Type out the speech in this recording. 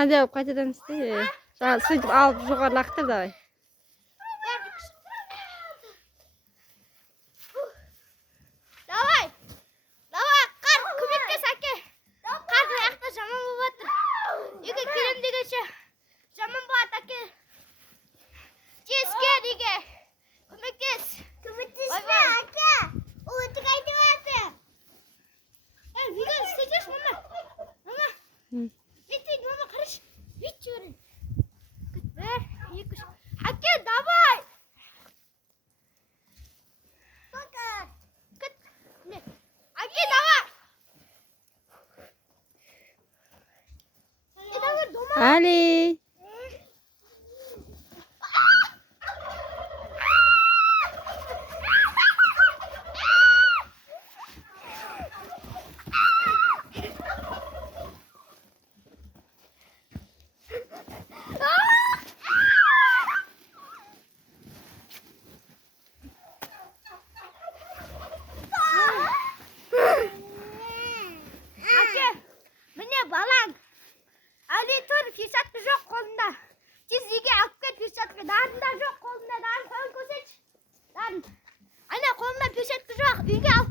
Hadi yap kaçadan iste. Daha sütüp alıp yukarılaktır da. Давай. Давай, qar көмекке сәке. Qar аяқта жаман болып жатыр. Үйге келем дегенше жаман болады әке. Тезге неге? Көмектес. Көмектесме әке. Ол өтік айтып жатыр. Үйге істейсіз мама. Мама. Бүйтейін мама қараш. Бүйт жүрін. Бір, екі, үш. Әке, давай. Әке, давай. Ali. Әке, міне балаң. Әлі тұр, перчатка жоқ қолында. Тез үйге алып кет перчатка. Дарында жоқ қолында. Дарын қолын көрсетші. Дарын. Ана қолында перчатка жоқ. Үйге алып